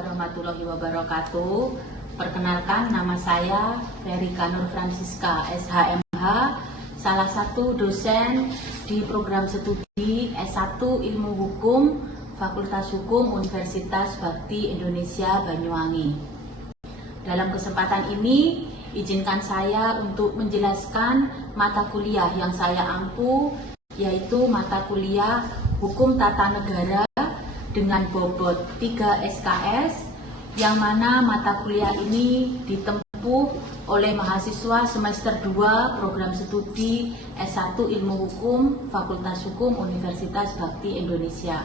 warahmatullahi wabarakatuh. Perkenalkan, nama saya Verika Nur Francisca, SHMH, salah satu dosen di program studi S1 Ilmu Hukum Fakultas Hukum Universitas Bakti Indonesia Banyuwangi. Dalam kesempatan ini, izinkan saya untuk menjelaskan mata kuliah yang saya ampu, yaitu mata kuliah Hukum Tata Negara dengan bobot 3 SKS, yang mana mata kuliah ini ditempuh oleh mahasiswa semester 2 program studi S1 Ilmu Hukum Fakultas Hukum Universitas Bakti Indonesia.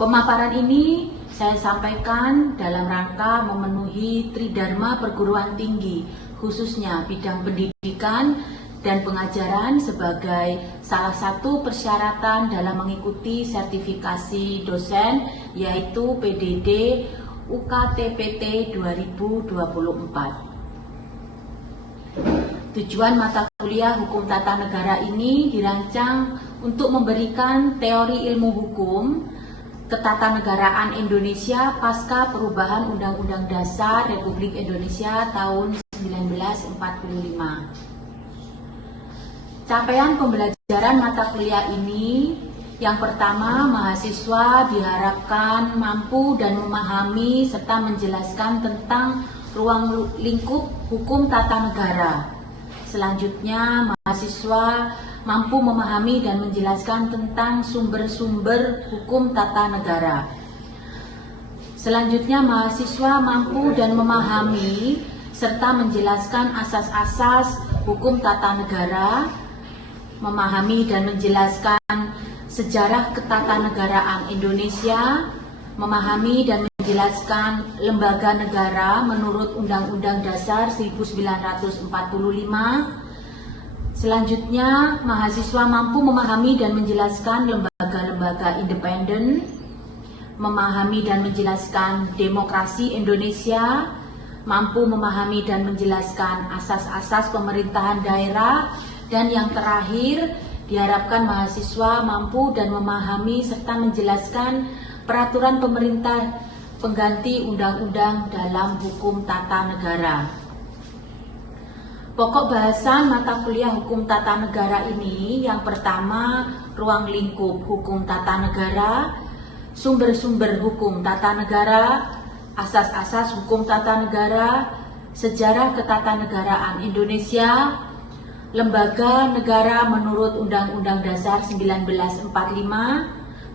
Pemaparan ini saya sampaikan dalam rangka memenuhi Tridharma perguruan tinggi, khususnya bidang pendidikan dan pengajaran sebagai salah satu persyaratan dalam mengikuti sertifikasi dosen, yaitu PDD UKTPT 2024. Tujuan mata kuliah Hukum Tata Negara ini dirancang untuk memberikan teori ilmu hukum ketatanegaraan Indonesia pasca perubahan Undang-Undang Dasar Republik Indonesia tahun 1945. Capaian pembelajaran mata kuliah ini, yang pertama, mahasiswa diharapkan mampu dan memahami serta menjelaskan tentang ruang lingkup hukum tata negara. Selanjutnya, mahasiswa mampu memahami dan menjelaskan tentang sumber-sumber hukum tata negara. Selanjutnya, mahasiswa mampu dan memahami serta menjelaskan asas-asas hukum tata negara, memahami dan menjelaskan sejarah ketatanegaraan Indonesia, memahami dan menjelaskan lembaga negara menurut Undang-Undang Dasar 1945. Selanjutnya, mahasiswa mampu memahami dan menjelaskan lembaga-lembaga independen, memahami dan menjelaskan demokrasi Indonesia, mampu memahami dan menjelaskan asas-asas pemerintahan daerah, dan yang terakhir, diharapkan mahasiswa mampu dan memahami serta menjelaskan peraturan pemerintah pengganti undang-undang dalam hukum tata negara. Pokok bahasan mata kuliah hukum tata negara ini, yang pertama, ruang lingkup hukum tata negara, sumber-sumber hukum tata negara, asas-asas hukum tata negara, sejarah ketatanegaraan Indonesia, lembaga negara menurut Undang-Undang Dasar 1945,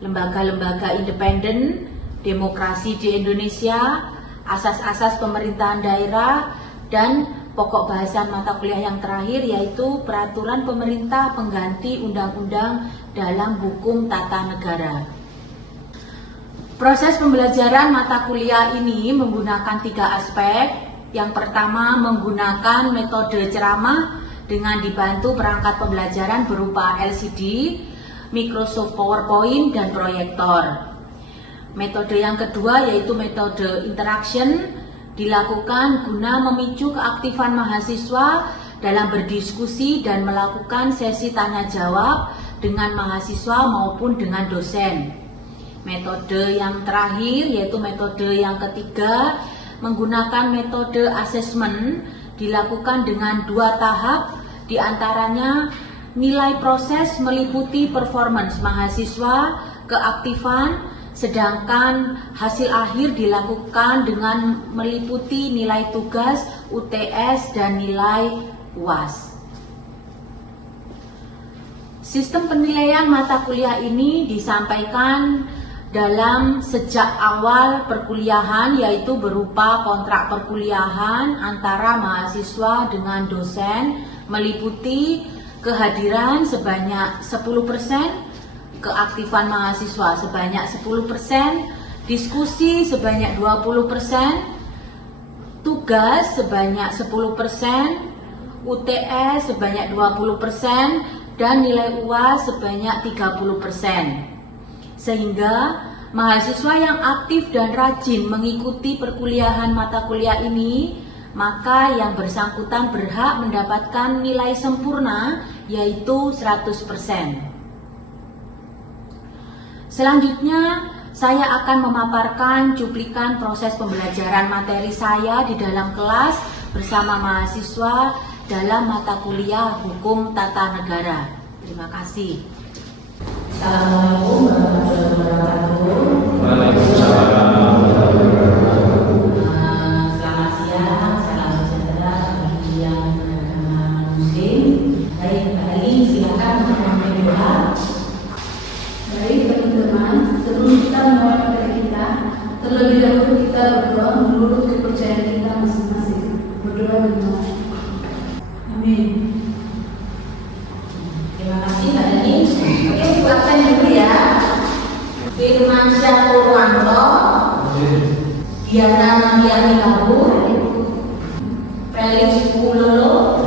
lembaga-lembaga independen, demokrasi di Indonesia, asas-asas pemerintahan daerah, dan pokok bahasan mata kuliah yang terakhir yaitu peraturan pemerintah pengganti undang-undang dalam hukum tata negara. Proses pembelajaran mata kuliah ini menggunakan 3 aspek. Yang pertama, menggunakan metode ceramah dengan dibantu perangkat pembelajaran berupa LCD, Microsoft PowerPoint, dan proyektor. Metode yang kedua yaitu metode interaction, dilakukan guna memicu keaktifan mahasiswa dalam berdiskusi dan melakukan sesi tanya jawab dengan mahasiswa maupun dengan dosen. Metode yang terakhir yaitu metode yang ketiga, menggunakan metode assessment, dilakukan dengan 2 tahap, di antaranya nilai proses meliputi performance mahasiswa, keaktifan, sedangkan hasil akhir dilakukan dengan meliputi nilai tugas, UTS, dan nilai UAS. Sistem penilaian mata kuliah ini disampaikan dalam sejak awal perkuliahan, yaitu berupa kontrak perkuliahan antara mahasiswa dengan dosen, meliputi kehadiran sebanyak 10%, keaktifan mahasiswa sebanyak 10%, diskusi sebanyak 20%, tugas sebanyak 10%, UTS sebanyak 20%, dan nilai UAS sebanyak 30%. Sehingga mahasiswa yang aktif dan rajin mengikuti perkuliahan mata kuliah ini, maka yang bersangkutan berhak mendapatkan nilai sempurna, yaitu 100%. Selanjutnya, saya akan memaparkan cuplikan proses pembelajaran materi saya di dalam kelas bersama mahasiswa dalam mata kuliah Hukum Tata Negara. Terima kasih. Assalamualaikum warahmatullahi wabarakatuh. Waalaikumsalam warahmatullahi wabarakatuh. Selamat siang, salam sejahtera bagi yang beragama Muslim. Baik, Mbak Ali, silakan untuk berdoa. Baik teman-teman, sebelum kita memulai materi kita, terlebih dahulu kita berdoa menurut kepercayaan kita masing-masing. Berdoa dengan amin. Terima kasih Mbak Ali. Oke, buatkan dulu ya. Firmansyah Purwanto, Diana Mariani Kabur, Felix Pulolo,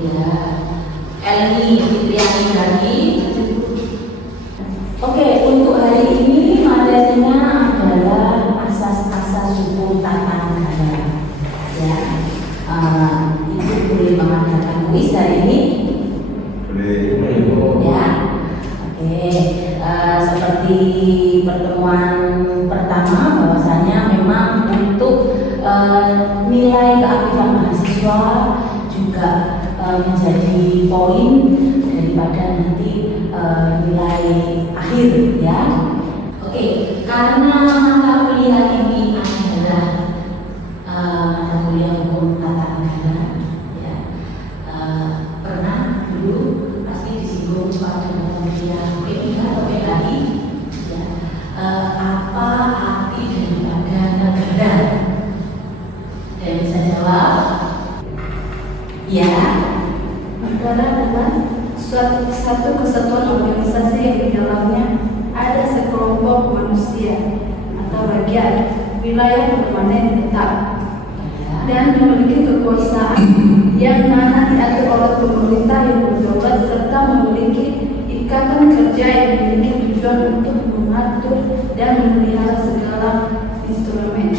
ya, Elmi Fitriani Dani. Oke, untuk hari ini materinya adalah asas-asas hukum tata negara. Ya, itu boleh mengadakan kuis hari ini. Ya, oke. Seperti pertemuan pertama, bahwasanya memang untuk nilai keaktifan mahasiswa juga menjadi poin daripada nanti nilai akhir, ya. Oke, karena mata kuliah ini adalah mata kuliah hukum tata negara, ya. Pernah dulu pasti disinggung pada mata kuliah P3 atau PKI, ya. Apa arti daripada negara? Dan bisa jawab? Ya. Negara adalah satu kesatuan organisasi yang di dalamnya ada sekelompok manusia atau rakyat, wilayah permanen tetap, dan memiliki kekuasaan yang mana diatur oleh pemerintah yang berdaulat serta memiliki ikatan kerja yang memiliki tujuan untuk mengatur dan memelihara segala instrumen.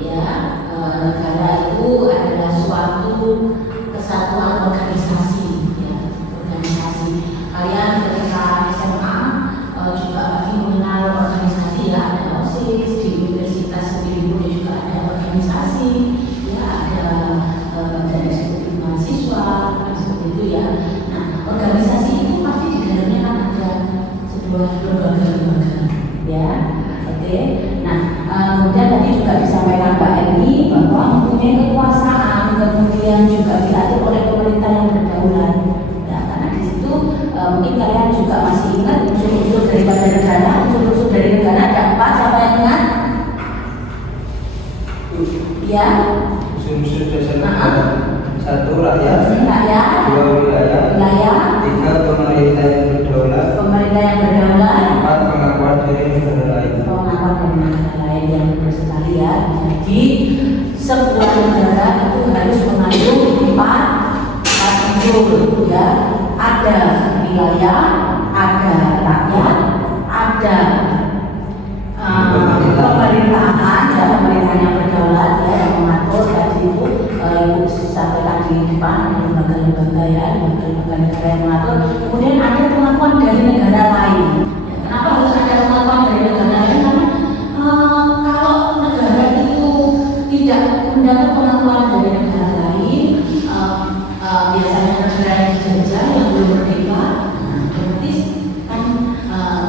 Ya, negara itu adalah suatu kesatuan organisasi, ya, organisasi. Kalian ketika SMA juga pasti mengenal organisasi, ya, ada OSIS di universitas sendiri pun juga ada organisasi, ya, ada badan eksekutif mahasiswa, seperti itu, ya. Nah, organisasi itu pasti di dalamnya kan ada sebuah lembaga-lembaga, ya. Oke. Nah, kemudian tadi juga disampaikan Mbak Elmi bahwa mempunyai kekuasaan, kemudian juga diatur oleh pemerintah yang berdaulat. Ya, karena di situ mungkin kalian juga masih ingat unsur-unsur daripada negara, unsur-unsur dari negara ada 4, siapa yang ingat? Ya. Unsur-unsur dasar negara. 1 rakyat, Rakyat. 2 wilayah, Wilayah. 3 pemerintah yang berdaulat, Pemerintah yang berdaulat. 4 pengakuan dari negara lain. Pengakuan dari negara lain yang bersekali, ya. Jadi sebuah negara itu harus mengandung 4 unsur, ya. Ada wilayah, ada rakyat, ada pemerintahan, ya, pemerintahan yang berdaulat, ya, yang mengatur. Tadi itu Ibu sampaikan di depan lembaga-lembaga, ya, lembaga-lembaga negara yang mengatur. Kemudian ada pengakuan dari negara lain. Ya, kenapa harus ada pengakuan dari negara lain? Karena kalau negara itu tidak mendapat pengakuan dari negara lain, biasanya negara yang dijajah yang belum merdeka, otomatis kan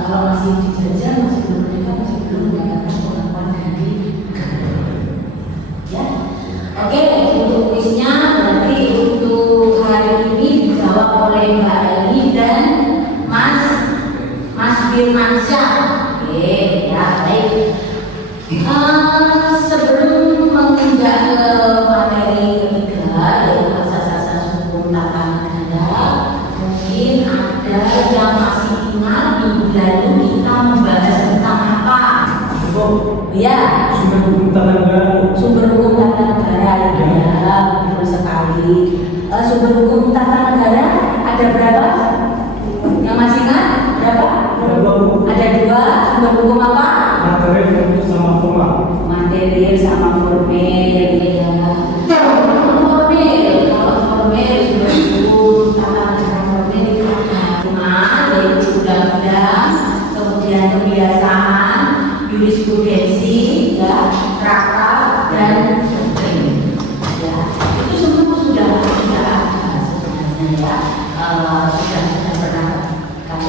kalau masih dijajah, masih belum merdeka, masih belum mendapatkan pengakuan dari negara. Ya, oke. Untuk kuisnya berarti untuk hari ini dijawab oleh Mbak Eli dan Mas Firmansyah. Oke, ya, baik. Sebelum menginjak ke materi ketiga, yaitu asas-asas hukum tata negara, mungkin ada yang masih ingat minggu lalu kita membahas tentang apa? Ya, Sumber hukum tata negara. sumber hukum tata negara, ya, betul sekali. Sumber hukum tata negara ada berapa? Yang masih ingat? Berapa? Ada 2. Sumber hukum apa? Materi sama formal. Material sama formil, ya. Formil, kalau formil sudah hukum tata negara formil itu ada 5, yaitu undang-undang, kemudian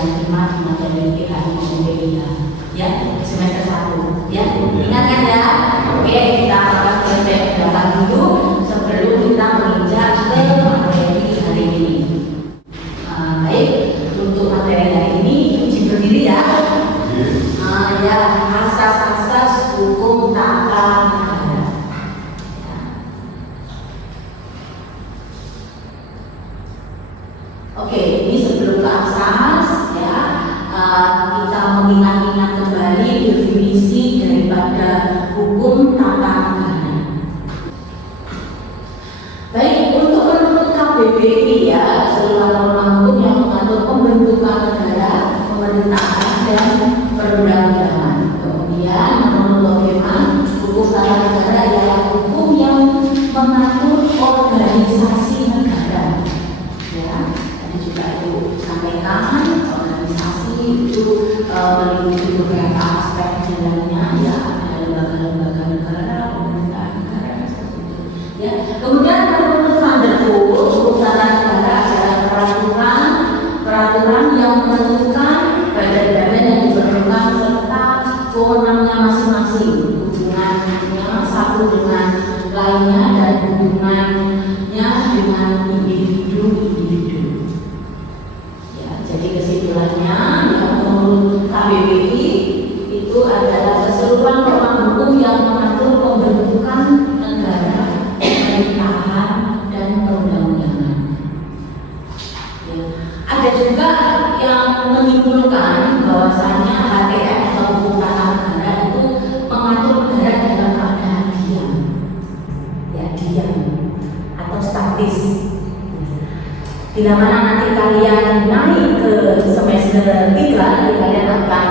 yang 5 materi PKI Kompetensi ya semester 1 ya. Ingat kan ya? Oke, kita akan flashback belakang dulu sebelum kita menginjak ke materi hari ini. Baik, untuk materi hari ini izin berdiri ya. Ya, asas-asas hukum tata negara. Oke, ini sebelum ke asas ya, kita mengingat-ingat kembali definisi daripada hukum tata negara. Baik, untuk menurut KBBI ya, seluruh norma hukum yang mengatur pembentukan negara, pemerintahan dan perundang-undangan. Kemudian menurut Logeman, hukum tata negara adalah hukum yang mengatur organisasi negara. Ya, tadi juga itu sampaikan organisasi itu meliputi beberapa aspek di dalamnya ya, ada lembaga-lembaga negara, pemerintahan negara seperti itu. Ya, kemudian menurut Van der Poel, hukum tata negara adalah peraturan yang menentukan badan-badan yang diperlukan serta wewenangnya masing-masing, hubungannya satu dengan lainnya dan hubungannya dengan individu-individu. Ya, jadi kesimpulannya ya, menurut KBBI itu adalah keseluruhan norma hukum yang mengatur pembentukan negara, pemerintahan dan perundang-undangan. Ya. Ada juga yang menyimpulkan bahwasanya HTM atau hukum tata negara itu mengatur negara dalam keadaan diam, ya diam atau statis. Bila mana nanti kalian naik ke semester 3, nanti kalian akan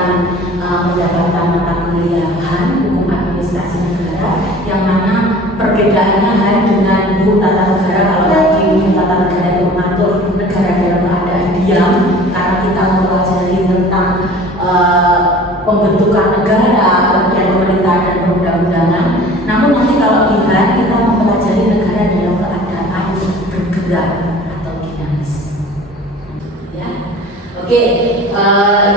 mendapatkan mata kuliahan hukum administrasi negara yang mana perbedaannya hanya dengan hukum tata negara. Kalau tadi hukum tata negara itu mengatur negara dalam keadaan diam karena kita mempelajari tentang pembentukan negara, kemudian pemerintahan dan perundang-undangan. Namun nanti kalau dilihat kita mempelajari negara dalam keadaan bergerak atau dinamis. Ya, oke.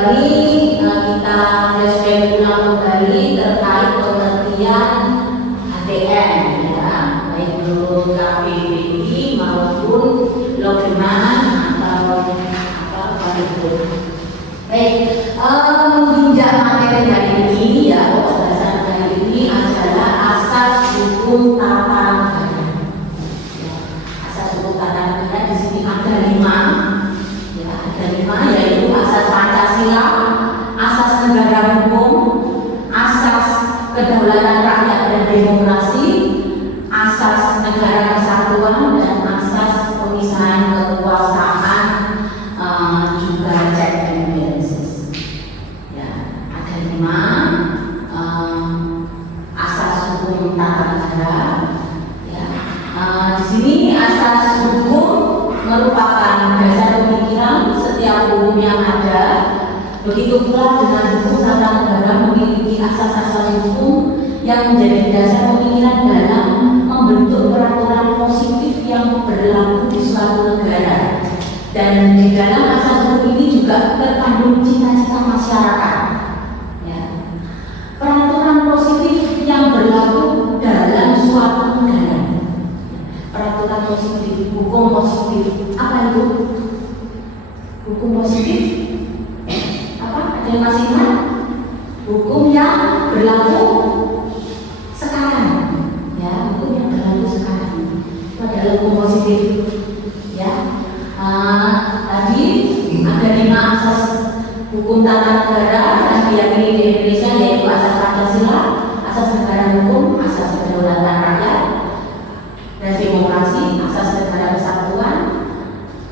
Ini kita flashback ulang kembali terkait pengertian HTM ya, baik menurut KBBI maupun Logeman atau apa itu. Baik, menginjak materi hari ini ya, pembahasan hari ini adalah asas hukum tata negara. Ya, asas hukum tata negara di sini ada 5, ya ada 5 yaitu asas Pancasila, asas negara hukum, asas kedaulatan rakyat dan demokrasi, asas negara kesatuan dan asas pemisahan kekuasaan juga check and balances. Ya, ada 5 asas hukum tata negara. Ya, di sini asas hukum merupakan dasar pemikiran setiap hukum yang ada. Begitu pula dengan hukum tata negara memiliki asas-asas hukum yang menjadi dasar pemikiran dalam membentuk peraturan positif yang berlaku di suatu negara. Dan di dalam asas hukum ini juga terkandung cita-cita masyarakat. Ya. Peraturan positif yang berlaku dalam suatu negara. Peraturan positif, hukum positif. Apa itu? Hukum positif? Apa? Ada yang masih ingat? Hukum yang berlaku sekarang. Ya, hukum yang berlaku sekarang. Itu adalah hukum positif. Ya. Tadi ada 5 asas hukum tata negara yang diyakini di Indonesia, yaitu asas Pancasila, asas negara hukum, asas kedaulatan rakyat dan demokrasi, asas negara kesatuan,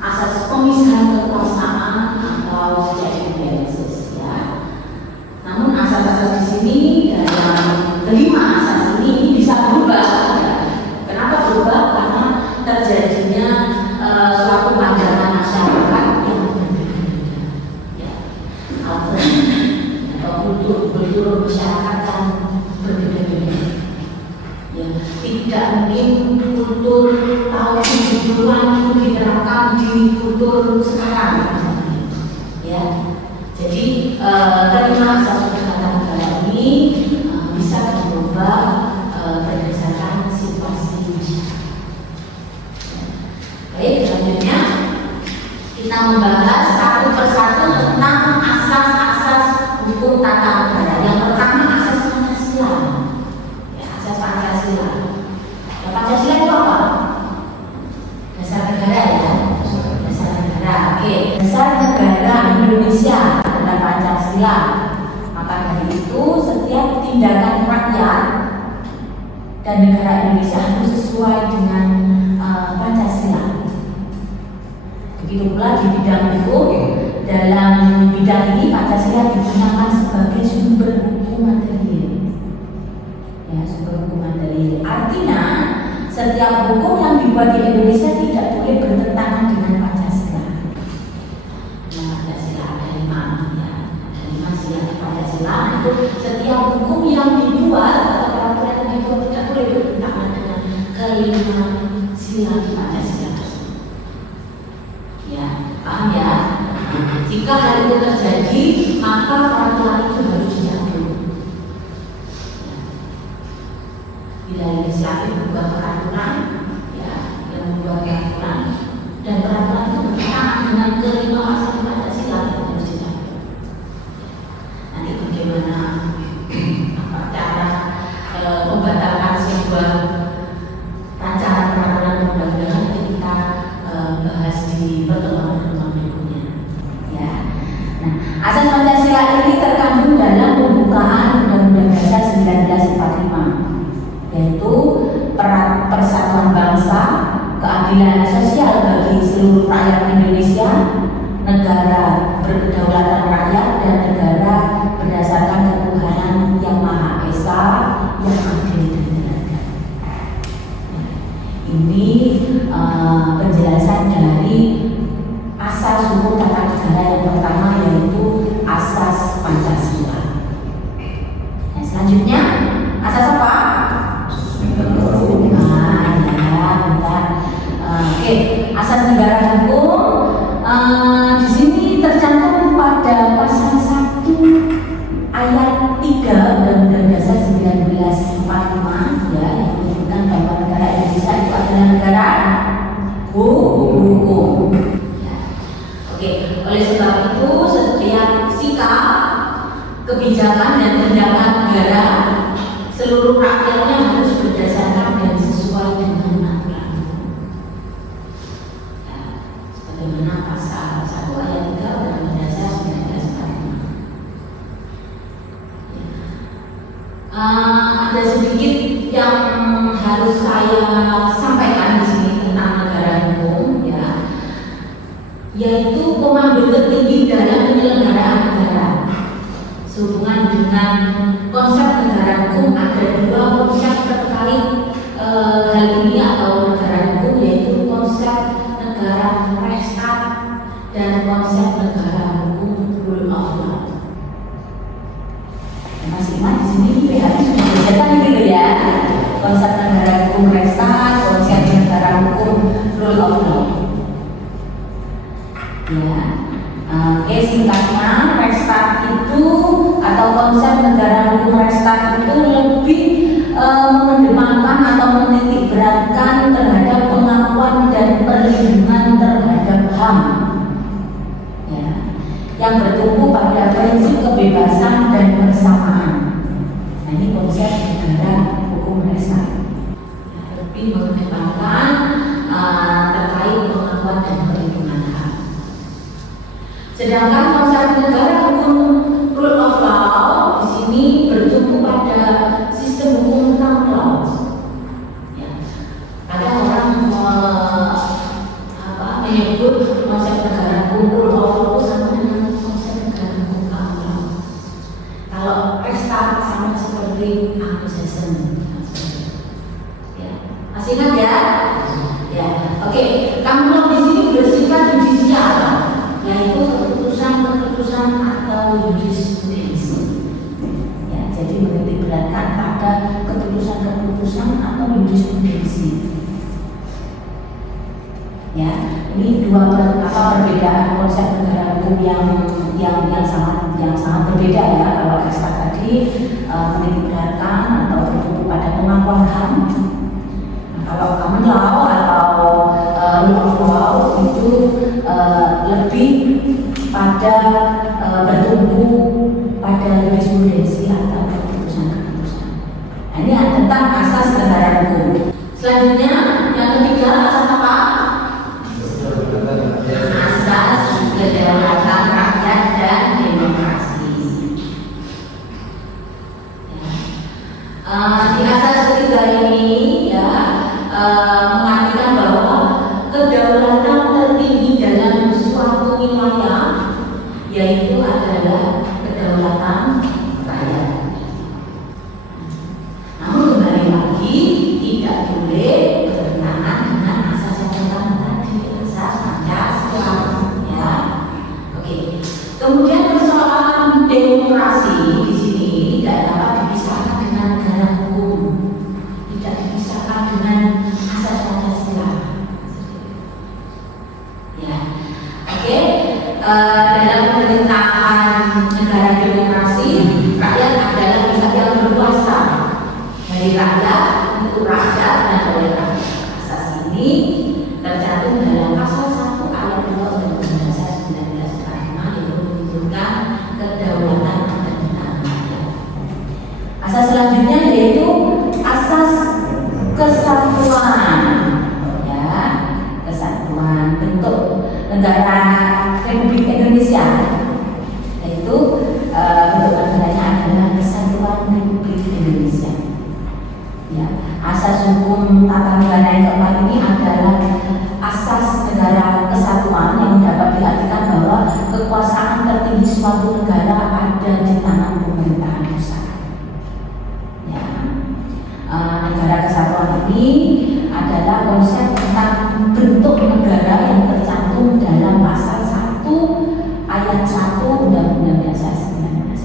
asas pemisahan kekuasaan atau check and balances. Ya. Namun asas-asas di sini dalam kelima asas ini bisa berubah. Ya. Kenapa berubah? Karena terjadinya suatu pandangan masyarakat yang berbeda-beda, ya, atau kultur masyarakat yang berbeda-beda. Ya, tidak mungkin kultur tahun 70-an itu diterapkan di kultur sekarang, ya. asas hukum tata negara ini bisa berubah berdasarkan situasi masyarakat. Baik, selanjutnya kita membahas satu persatu tentang asas-asas hukum tata negara. Yang pertama asas Pancasila. Ya, asas Pancasila. Ya, Pancasila itu apa? Dasar negara ya. Dasar negara. Oke. Dasar negara Indonesia adalah Pancasila. Maka dari itu setiap tindakan rakyat dan negara Indonesia harus sesuai dengan Pancasila. Begitu pula di bidang hukum, dalam bidang ini Pancasila digunakan sebagai sumber hukum material. Ya, sumber hukum material. Artinya setiap hukum yang dibuat di Indonesia tidak boleh bertentangan dengan Pancasila. Nah, Pancasila ada 5 ya. Ada 5 sila Pancasila. Itu setiap hukum yang dibuat atau peraturan yang dibuat tidak boleh bertentangan dengan kelima sila di Pancasila. Ya, paham ya? Jika hal itu terjadi, maka peraturan itu harus dicabut. Ya. Bila legislatif membuat peraturan, ya, yang membuat peraturan dan peraturan itu bertentangan dengan kelima asas Pancasila harus dicabut. Nanti bagaimana cara membatalkan sebuah rancangan peraturan undang-undangan kita bahas di pertemuan berikutnya. Ya. Nah, asas Pancasila ini terkandung dalam pembukaan Undang-Undang Dasar 1945, yaitu persatuan bangsa, keadilan sosial bagi seluruh rakyat Indonesia, negara berkedaulatan rakyat dan negara berdasarkan ketuhanan yang Maha Esa, yang adil dan beradab. Ini penjelasan dari asas hukum tata negara yang pertama, yaitu asas Pancasila. Nah, selanjutnya asas apa? Oke, asas negara hukum di sini tercantum pada pasal 1 ayat 3 Undang-Undang Dasar 1945 ya, yang menyebutkan bahwa negara Indonesia itu adalah negara hukum. Ya. Oke, oleh sebab itu setiap sikap, kebijakan dan tindakan negara seluruh rakyatnya harus berdasarkan dan sesuai dengan aturan. Ya, sebagaimana pasal 1 ayat 3 Undang-Undang Dasar 1945. Ya. Ada sedikit yang harus saya sampaikan di sini tentang negara hukum, ya, yaitu pemandu tertinggi dalam penyelenggaraan negara. Sehubungan dengan konsep negara hukum, ada 2 konsep terkait hal ini atau negara hukum, yaitu konsep negara Restat dan konsep negara hukum rule of law. Mas Iman di sini PHP sudah dijelaskan gitu ya, konsep negara hukum Restat, konsep negara hukum rule of law. Ya, oke, singkatnya Restat itu atau konsep negara hukum Restat itu lebih mengedepankan atau menitik beratkan terhadap pengakuan dan perlindungan terhadap HAM, ya, yang bertumpu pada prinsip kebebasan dan persamaan. Nah, ini konsep negara hukum Restat, ya, lebih mengedepankan terkait pengakuan dan perlindungan HAM. Sedangkan konsep negara hukum rule of law di sini bertumpu pada sistem hukum term. Ya. Kadang orang menyebut konsep negara hukum rule of law sama dengan konsep negara hukum term. Kalau Restat sama seperti accusation. Ya. Masih ingat ya? Ya. Oke, kamu di sini bersifat judicial, yaitu keputusan atau jurisprudensi. Ya, jadi menitik beratkan pada keputusan atau jurisprudensi. Ya, ini 2 perbedaan konsep negara hukum yang yang sangat berbeda ya. Kalau ekstrak tadi menitikberatkan atau bertumpu pada pengakuan HAM. Nah, kalau common law atau rule of law itu lebih pada bertumpu pada jurisprudensi atau keputusan-keputusan. Nah, ini tentang asas negara hukum. Selanjutnya yang ketiga, asas apa? Asas kedaulatan rakyat dan demokrasi. Di asas ketiga ini ya mengartikan bahwa kedaulatan tertinggi dalam suatu wilayah yaitu adalah kedaulatan rakyat. Namun kembali lagi tidak boleh bertentangan dengan asas yang pertama tadi, asas Pancasila. Ya, oke. Kemudian persoalan demokrasi di sini tidak dapat dipisahkan dengan negara hukum, tidak dipisahkan dengan asas Pancasila. Ya, oke. Dalam pemerintahan negara demokrasi, rakyat adalah pihak yang berkuasa. Dari rakyat untuk rakyat dan oleh rakyat. Asas ini tercantum dalam pasal 1 ayat 2 Undang-Undang Dasar 1945 yang menunjukkan kedaulatan pemerintahan rakyat. Asas selanjutnya yaitu asas kesatuan. Ya, kesatuan bentuk negara Republik Indonesia, yaitu bentuk negaranya adalah Kesatuan Republik Indonesia. Ya, asas hukum tata negara yang keempat ini adalah asas negara kesatuan yang dapat diartikan bahwa kekuasaan tertinggi suatu negara ada di tangan pemerintahan pusat. Ya, negara kesatuan ini adalah konsep tentang bentuk negara yang tercantum dalam pasal 1 ayat 1 Undang-Undang Dasar 1945.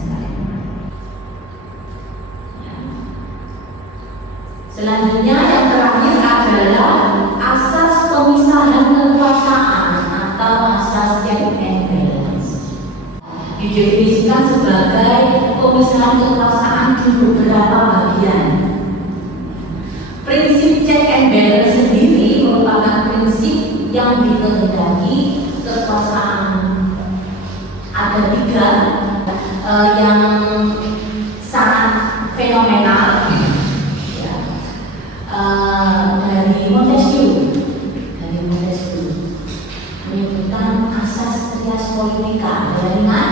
Selanjutnya yang terakhir adalah asas pemisahan kekuasaan atau asas check and balance. Didefinisikan sebagai pemisahan kekuasaan di beberapa bagian. Prinsip check and balance sendiri merupakan prinsip yang dikehendaki kekuasaan ada 3 yang sangat fenomenal. Dari Montesquieu menyebutkan asas trias politika. Jaringan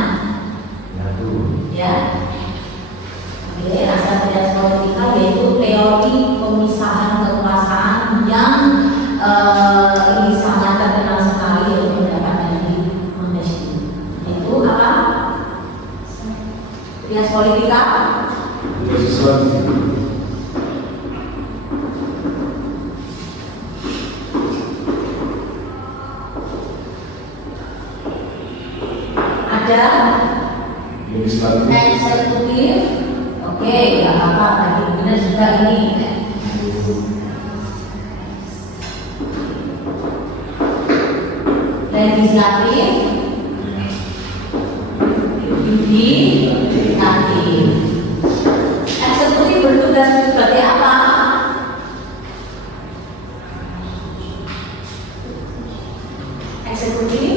ya, oke, asas trias politika yaitu teori pemisahan kekuasaan yang ini sangat terkenal sekali, yaitu mendapat dari Montesquieu. Itu apa? Trias politika. Ada eksekutif, oke, nggak apa-apa, tadi benar juga ini. Legislatif, yudikatif. Eksekutif bertugas sebagai apa? Eksekutif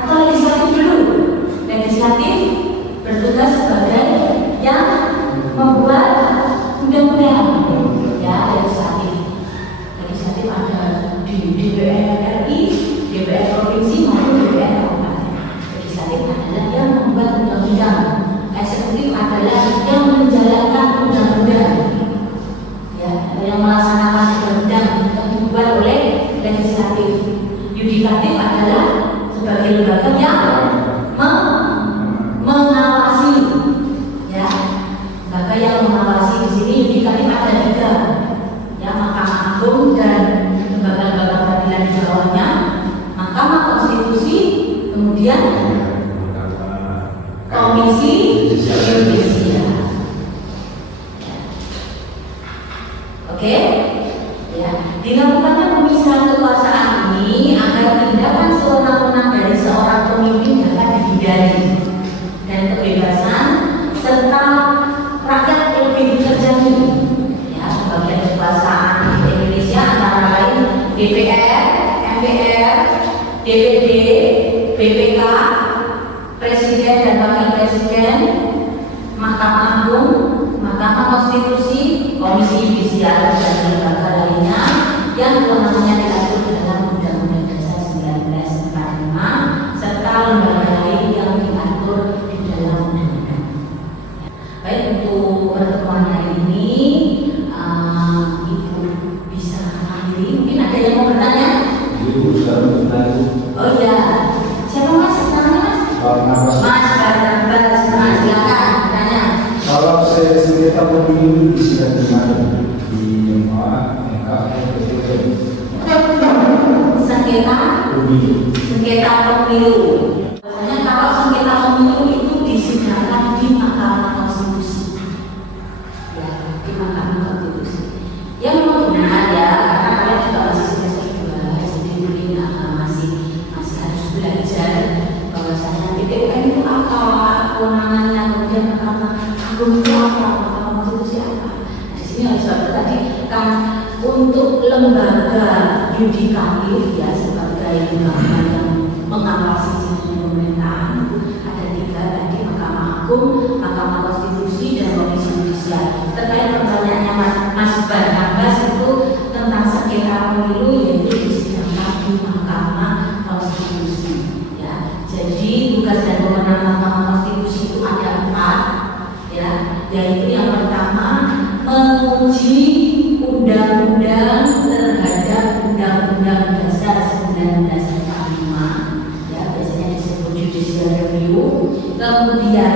atau legislatif dulu? Legislatif bertugas sebagai yang membuat undang-undang. Ya, legislatif. Legislatif ada di DPR RI, DPR provinsi maupun DPR kabupaten. Legislatif adalah yang membuat undang-undang. Eksekutif adalah yang menjalankan undang-undang. Ya, yang melaksanakan undang-undang yang dibuat oleh legislatif. Yudikatif adalah sebagai lembaga yang mengawasi, ya, lembaga yang mengawasi. Di sini yudikatif ada 3, ya, Mahkamah Agung dan lembaga-lembaga peradilan di bawahnya, Mahkamah Konstitusi, kemudian Komisi Yudisial. Oke, ya, dilakukannya pemisahan kekuasaan ini agar tindakan sewenang-wenang dari seorang pemimpin dapat dihindari. Konstitusi, Komisi Yudisial dan lembaga lainnya yang kewenangannya diatur dalam Undang-Undang Dasar 1945 serta lembaga lain yang diatur di dalam undang-undang. Baik, untuk pertemuan hari ini Ibu bisa akhiri. Mungkin ada yang mau bertanya? Ibu sekarang bertanya. Oh iya, siapa Mas? Namanya Mas? Mas Barnabas, Mas silakan bertanya. Kalau saya sengketa pemilu di sidang di mana? Di MK, Sengketa pemilu. sengketa pemilu. Biasanya kalau sengketa pemilu itu disidangkan di Mahkamah Konstitusi. Ya, di Mahkamah Konstitusi. Ya memang benar ya, karena kalian juga masih semester 2, jadi mungkin masih harus belajar bahwasanya PTUN itu apa, kewenangannya, kemudian Mahkamah Agung itu apa, Mahkamah Konstitusi apa. Di sini harus ada tadi kan untuk lembaga yudikatif ya sebagai lembaga yang mengawasi sistem pemerintahan itu ada 3 tadi, Mahkamah Agung, Mahkamah Konstitusi dan Komisi Yudisial. Terkait pertanyaannya Mas Barnabas itu tentang sengketa pemilu yaitu disidangkan di Mahkamah Konstitusi. Ya, jadi tugas dan kewenangan Mahkamah Konstitusi itu ada 4, ya, yaitu yang pertama menguji undang-undang terhadap Undang-Undang Dasar 1945, ya biasanya disebut judicial review. Kemudian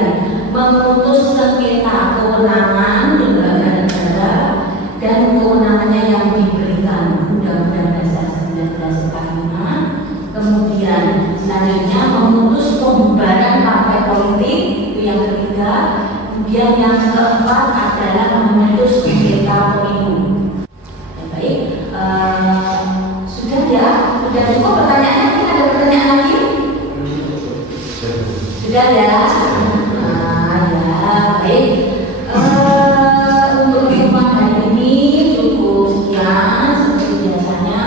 memutus sengketa kewenangan lembaga negara dan kewenangannya yang diberikan Undang-Undang Dasar 1945. Kemudian selanjutnya memutus pembubaran partai politik, itu yang ketiga. Kemudian yang keempat adalah memutus sengketa pemilu. Ya, baik, sudah ya, sudah cukup pertanyaannya. Mungkin ada pertanyaan lagi? Sudah ya. Ya baik. Untuk pertemuan hari ini cukup sekian seperti biasanya.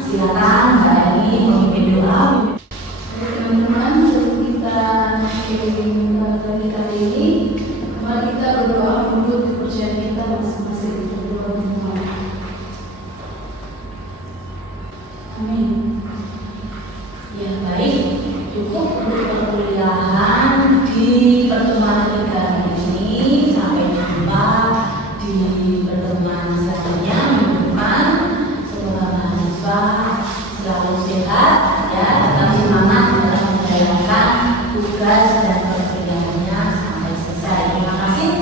Silakan Mbak Ani memimpin doa. Teman-teman, sebelum kita mengakhiri kali ini, mari kita berdoa menurut kepercayaan kita masing-masing. Amin. Ya baik, cukup untuk perkuliahan di pertemuan kita hari ini. Sampai jumpa di pertemuan selanjutnya minggu depan. Semoga mahasiswa selalu sehat, ya, tetap semangat dalam menjalankan tugas dan pekerjaannya sampai selesai. Terima kasih.